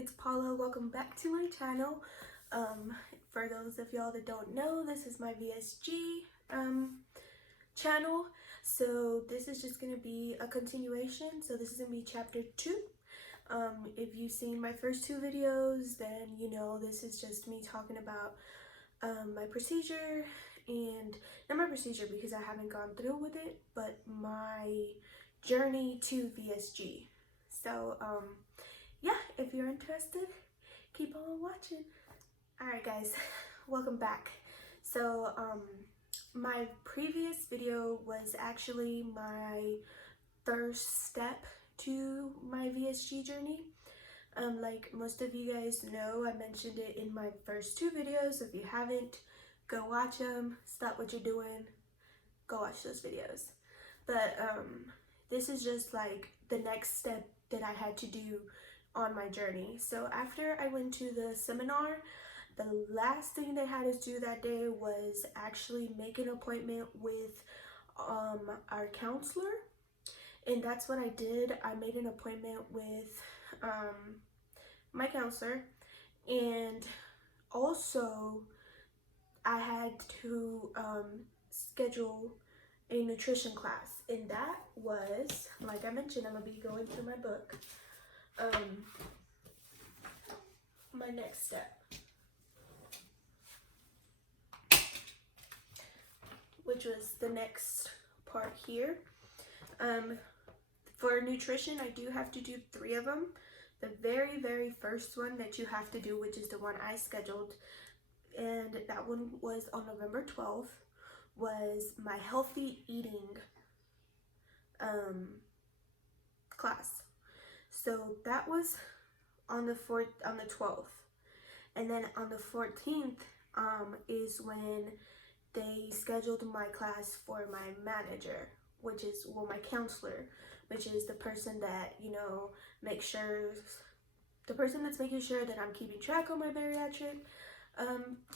it's Paula. Welcome back to my channel. For those of y'all that don't know, this is my VSG channel. So this is just going to be a continuation. So this is going to be chapter 2. If you've seen my first 2 videos, then you know this is just me talking about my procedure, and not my procedure because I haven't gone through with it, but my journey to VSG. So yeah, if you're interested, keep on watching. Alright guys, welcome back. So my previous video was actually my first step to my VSG journey. Like most of you guys know, I mentioned it in my first 2 videos. If you haven't, go watch them. Stop what you're doing, go watch those videos. But this is just like the next step that I had to do on my journey. So after I went to the seminar, the last thing they had us do that day was actually make an appointment with our counselor, and that's what I did. I made an appointment with my counselor, and also I had to schedule a nutrition class, and that was, like I mentioned, I'm gonna be going through my book. My next step, which was the next part here. For nutrition, I do have to do 3 of them. The very first one that you have to do, which is the one I scheduled, and that one was on November 12th, was my healthy eating class. So that was on the 12th, and then on the 14th is when they scheduled my class for my manager, which is, well, my counselor, which is the person that, you know, makes sure, the person that's making sure that I'm keeping track on my bariatric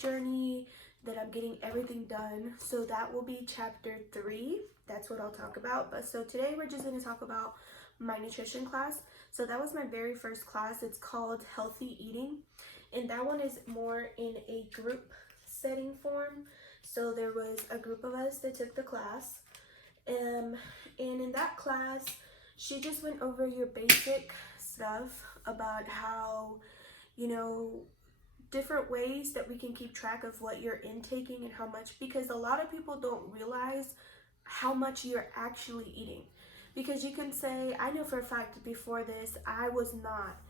journey, that I'm getting everything done. So that will be chapter 3. That's what I'll talk about. But so today we're just going to talk about my nutrition class. So that was my very first class. It's called Healthy Eating, and that one is more in a group setting form. So there was a group of us that took the class, and in that class she just went over your basic stuff about how, you know, different ways that we can keep track of what you're intaking and how much, because a lot of people don't realize how much you're actually eating. Because you can say, I know for a fact before this I was not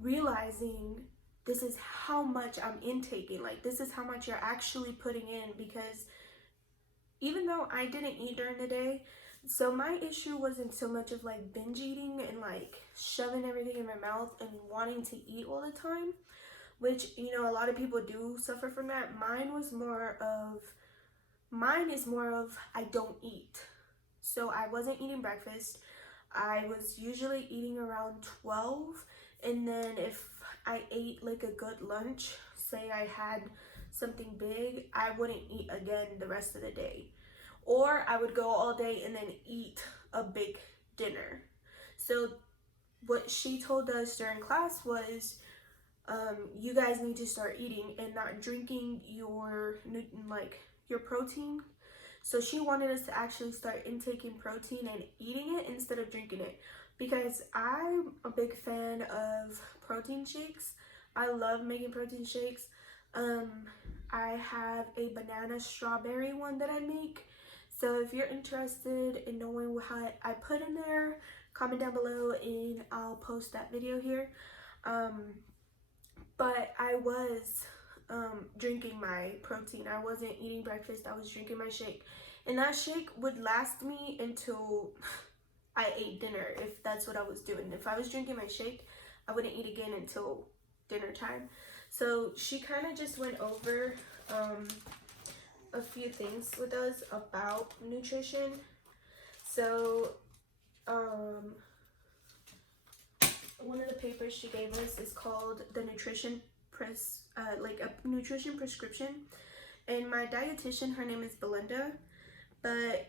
realizing this is how much I'm intaking, like this is how much you're actually putting in, because even though I didn't eat during the day, so my issue wasn't so much of like binge eating and like shoving everything in my mouth and wanting to eat all the time, which, you know, a lot of people do suffer from that. Mine is more of I don't eat. So I wasn't eating breakfast. I was usually eating around 12, and then if I ate like a good lunch, say I had something big, I wouldn't eat again the rest of the day. Or I would go all day and then eat a big dinner. So what she told us during class was, you guys need to start eating and not drinking your protein. So she wanted us to actually start intaking protein and eating it instead of drinking it, because I'm a big fan of protein shakes. I love making protein shakes. I have a banana strawberry one that I make. So if you're interested in knowing what I put in there, comment down below and I'll post that video here. But I was drinking my protein. I wasn't eating breakfast. I was drinking my shake, and that shake would last me until I ate dinner, if that's what I was doing. If I was drinking my shake, I wouldn't eat again until dinner time. So she kind of just went over a few things with us about nutrition. So one of the papers she gave us is called the nutrition nutrition prescription, and my dietitian, her name is Belinda, but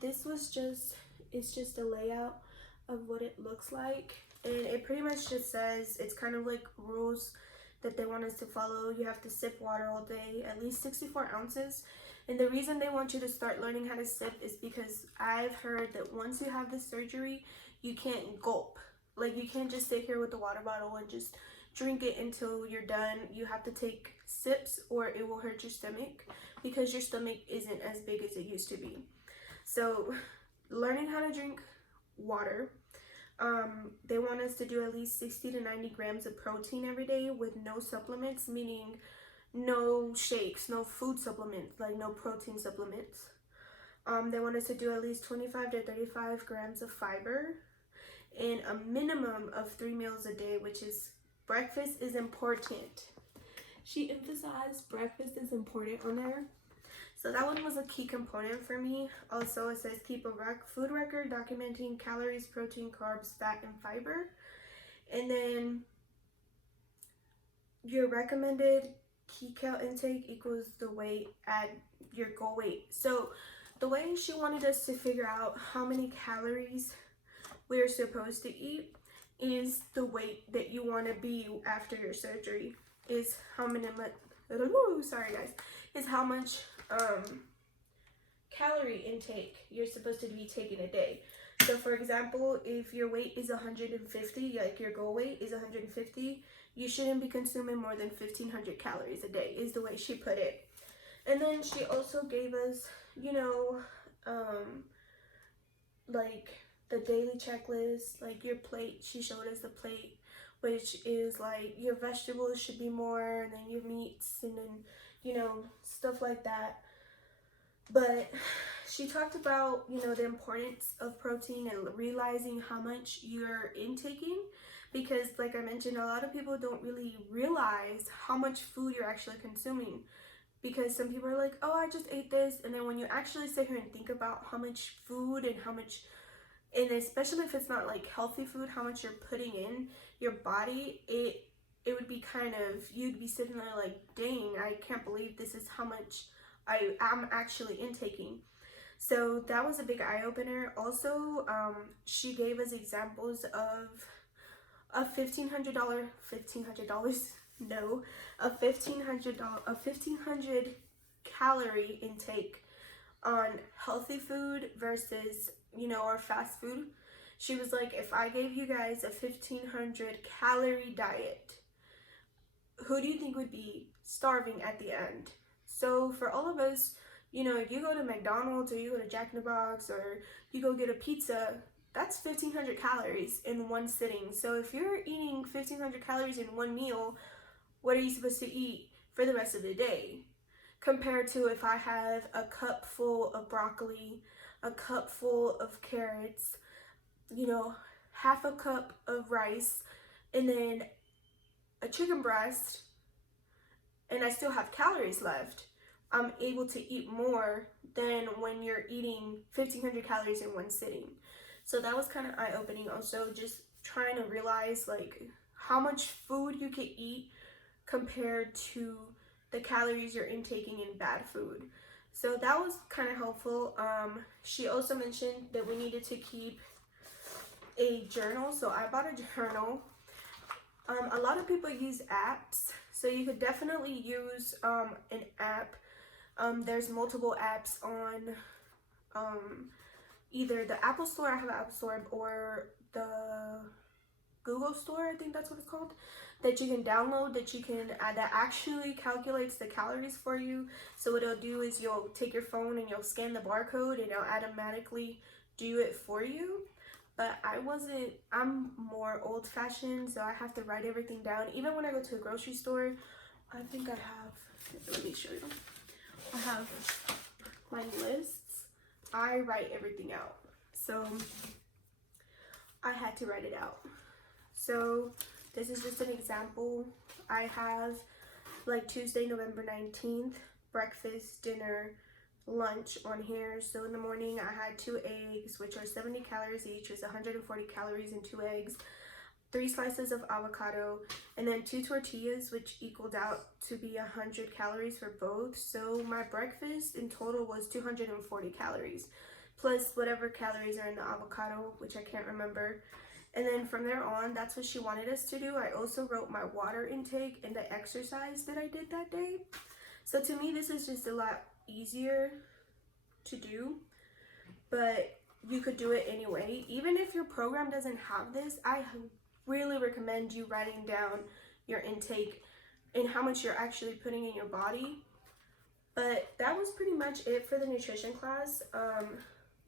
this was just, it's just a layout of what it looks like. and it pretty much just says, it's kind of like rules that they want us to follow. You have to sip water all day, at least 64 ounces. And the reason they want you to start learning how to sip is because I've heard that once you have this surgery, you can't gulp. Like, you can't just sit here with the water bottle and just drink it until you're done. You have to take sips or it will hurt your stomach, because your stomach isn't as big as it used to be. So learning how to drink water, they want us to do at least 60 to 90 grams of protein every day with no supplements, meaning no shakes, no food supplements, like no protein supplements. They want us to do at least 25 to 35 grams of fiber and a minimum of 3 meals a day, which is breakfast is important. She emphasized breakfast is important on there. So that one was a key component for me. Also, it says keep a food record documenting calories, protein, carbs, fat, and fiber. And then your recommended key cal intake equals the weight at your goal weight. So the way she wanted us to figure out how many calories we're supposed to eat is the weight that you want to be after your surgery. Is how many is how much calorie intake you're supposed to be taking a day. So for example, if your weight is 150, like your goal weight is 150, you shouldn't be consuming more than 1,500 calories a day, is the way she put it. And then she also gave us, you know, like the daily checklist, like your plate. She showed us the plate, which is like your vegetables should be more, and then your meats, and then, you know, stuff like that. But she talked about, you know, the importance of protein and realizing how much you're intaking, because like I mentioned, a lot of people don't really realize how much food you're actually consuming, because some people are like, oh, I just ate this, and then when you actually sit here and think about how much food and how much, and especially if it's not like healthy food, how much you're putting in your body, it would be kind of, you'd be sitting there like, dang, I can't believe this is how much I am actually intaking. So that was a big eye-opener. Also, she gave us examples of a $1,500 no, a $1,500 calorie intake on healthy food versus, you know, or fast food. She was like, if I gave you guys a 1,500 calorie diet, who do you think would be starving at the end? So for all of us, you know, you go to McDonald's or you go to Jack in the Box or you go get a pizza, that's 1,500 calories in one sitting. So if you're eating 1,500 calories in one meal, what are you supposed to eat for the rest of the day? Compared to if I have a cup full of broccoli, a cup full of carrots, you know, half a cup of rice, and then a chicken breast, and I still have calories left, I'm able to eat more than when you're eating 1,500 calories in one sitting. So that was kind of eye-opening. Also, just trying to realize like how much food you can eat compared to the calories you're intaking in bad food. So that was kind of helpful. She also mentioned that we needed to keep a journal. So I bought a journal. A lot of people use apps, so you could definitely use an app. There's multiple apps on either the Apple Store, I have an Apple Store, or the Google Store, I think that's what it's called, that you can download, that you can that actually calculates the calories for you. So what it'll do is you'll take your phone and you'll scan the barcode and it'll automatically do it for you. But I'm more old-fashioned, so I have to write everything down. Even when I go to a grocery store, I think I have, let me show you, I have my lists. I write everything out. So I had to write it out. So this is just an example. I have like Tuesday, November 19th, breakfast, dinner, lunch on here. So in the morning I had 2 eggs, which are 70 calories each, was 140 calories in 2 eggs, 3 slices of avocado, and then 2 tortillas, which equaled out to be 100 calories for both. So my breakfast in total was 240 calories, plus whatever calories are in the avocado, which I can't remember. And then from there on, that's what she wanted us to do. I also wrote my water intake and the exercise that I did that day. So to me, this is just a lot easier to do, but you could do it anyway. Even if your program doesn't have this, I really recommend you writing down your intake and how much you're actually putting in your body. But that was pretty much it for the nutrition class.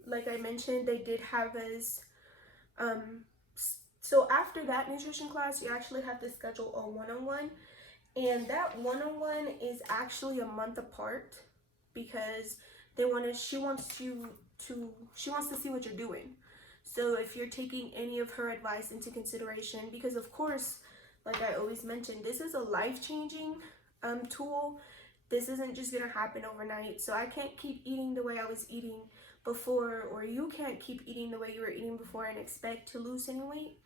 Like I mentioned, they did have us, so after that nutrition class, you actually have to schedule a one-on-one, and that one-on-one is actually a month apart because she wants to see what you're doing. So if you're taking any of her advice into consideration, because of course, like I always mention, this is a life-changing tool. This isn't just gonna happen overnight. So I can't keep eating the way I was eating before, or you can't keep eating the way you were eating before and expect to lose any weight.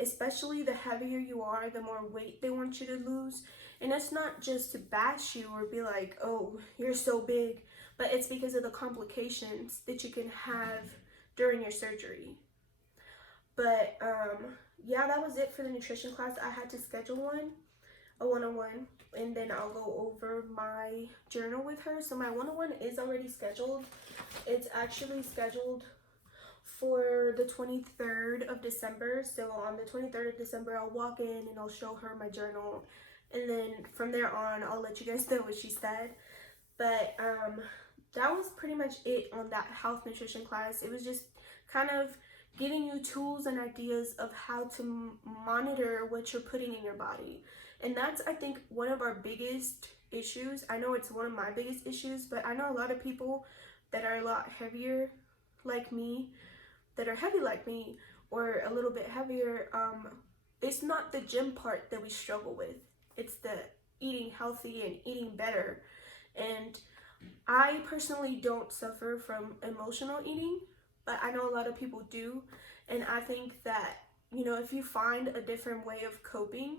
Especially the heavier you are, the more weight they want you to lose. And it's not just to bash you or be like, oh, you're so big, but it's because of the complications that you can have during your surgery. But yeah, that was it for the nutrition class. I had to schedule a one-on-one, and then I'll go over my journal with her. So my one-on-one is already scheduled. It's actually scheduled for the 23rd of December. So on the 23rd of December, I'll walk in and I'll show her my journal. And then from there on, I'll let you guys know what she said. But that was pretty much it on that health nutrition class. It was just kind of giving you tools and ideas of how to monitor what you're putting in your body. And that's, I think, one of our biggest issues. I know it's one of my biggest issues, but I know a lot of people that are a lot heavier like me, that are heavy like me, or a little bit heavier. It's not the gym part that we struggle with. It's the eating healthy and eating better. And I personally don't suffer from emotional eating, but I know a lot of people do. And I think that, you know, if you find a different way of coping,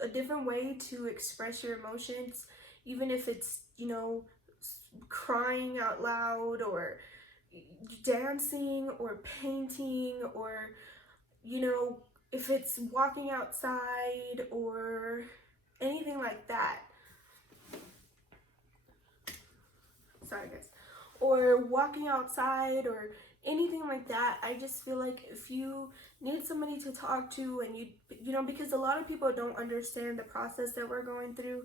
a different way to express your emotions, even if it's, you know, crying out loud, or dancing, or painting, or, you know, if it's walking outside or anything like that. Sorry guys. Or walking outside or anything like that. I just feel like if you need somebody to talk to, and you know, because a lot of people don't understand the process that we're going through,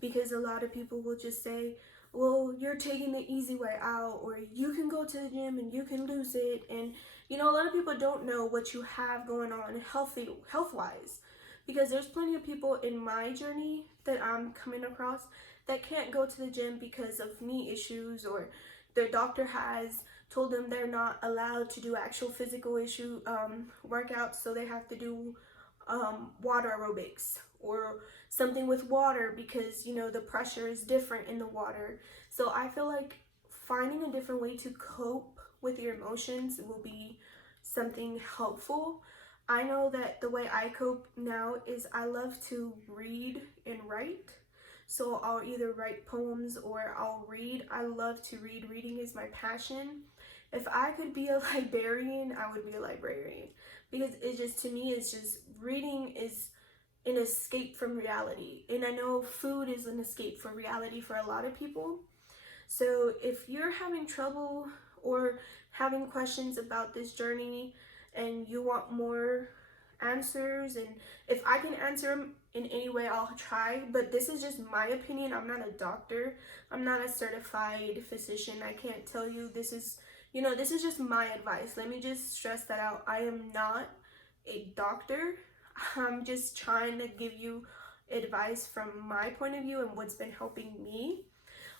because a lot of people will just say, well, you're taking the easy way out, or you can go to the gym and you can lose it. And you know, a lot of people don't know what you have going on health-wise, because there's plenty of people in my journey that I'm coming across that can't go to the gym because of knee issues, or their doctor has told them they're not allowed to do actual physical workouts, so they have to do water aerobics or something with water, because you know the pressure is different in the water. So I feel like finding a different way to cope with your emotions will be something helpful. I know that the way I cope now is I love to read and write. So I'll either write poems or I'll read. I love to read. Reading is my passion. If I could be a librarian, I would be a librarian, because it just, to me, it's just, reading is an escape from reality. And I know food is an escape for reality for a lot of people. So if you're having trouble or having questions about this journey and you want more answers, and if I can answer them in any way, I'll try. But this is just my opinion. I'm not a doctor. I'm not a certified physician. I can't tell you this is, you know, this is just my advice. Let me just stress that out. I am not a doctor. I'm just trying to give you advice from my point of view and what's been helping me.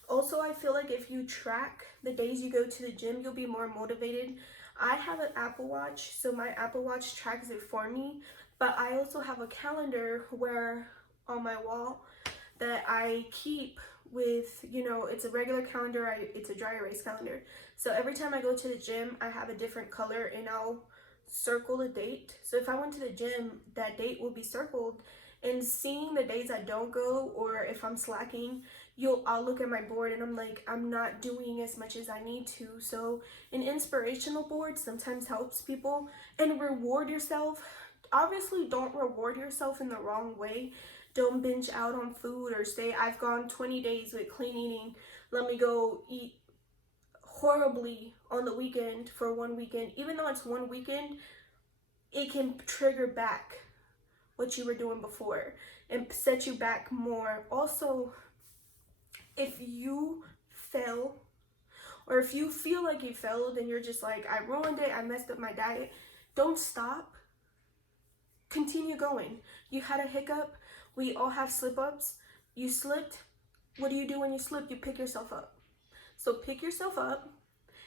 Also, I feel like if you track the days you go to the gym, you'll be more motivated. I have an Apple Watch, so my Apple Watch tracks it for me, but I also have a calendar where on my wall that I keep with, you know, it's a regular calendar, it's a dry erase calendar. So every time I go to the gym, I have a different color and I'll circle a date. So if I went to the gym, that date will be circled, And seeing the days I don't go, or if I'm slacking, I'll look at my board and I'm like, I'm not doing as much as I need to. So an inspirational board sometimes helps people. And reward yourself. Obviously, don't reward yourself in the wrong way. Don't binge out on food or say, I've gone 20 days with clean eating, let me go eat horribly on the weekend for one weekend. Even though it's one weekend, it can trigger back what you were doing before and set you back more. Also, if you fail, or if you feel like you failed and you're just like, I ruined it, I messed up my diet, don't stop. Continue going. You had a hiccup. We all have slip-ups. You slipped. What do you do when you slip? You pick yourself up. So pick yourself up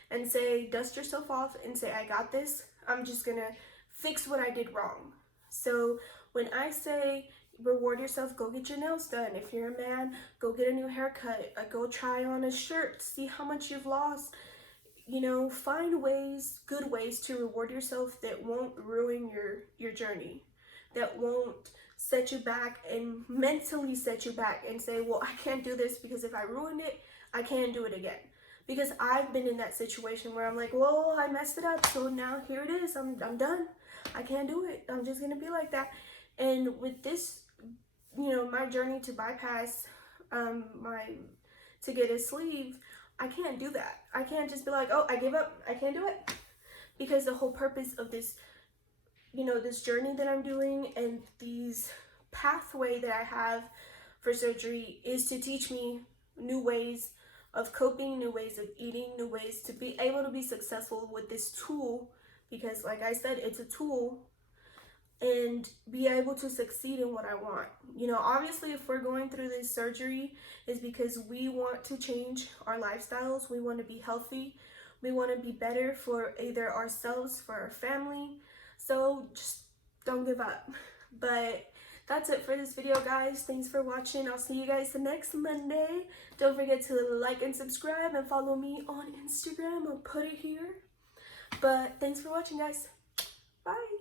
and say, dust yourself off and say, I got this. I'm just gonna fix what I did wrong. So when I say reward yourself, go get your nails done. If you're a man, go get a new haircut. Go try on a shirt. See how much you've lost. You know, find ways, good ways to reward yourself that won't ruin your journey, that won't set you back and mentally set you back and say, well, I can't do this because if I ruined it, I can't do it again. Because I've been in that situation where I'm like, well, I messed it up, so now here it is. I'm done. I can't do it. I'm just gonna be like that. And with this, you know, my journey to bypass to get a sleeve, I can't do that. I can't just be like, oh, I give up. I can't do it. Because the whole purpose of this, you know, this journey that I'm doing and these pathway that I have for surgery is to teach me new ways of coping, new ways of eating, new ways to be able to be successful with this tool. Because like I said, it's a tool, and be able to succeed in what I want. You know, obviously if we're going through this surgery is because we want to change our lifestyles. We want to be healthy. We want to be better for either ourselves, for our family. So just don't give up. But that's it for this video, guys. Thanks for watching. I'll see you guys the next Monday. Don't forget to like and subscribe and follow me on Instagram. I'll put it here. But thanks for watching, guys. Bye.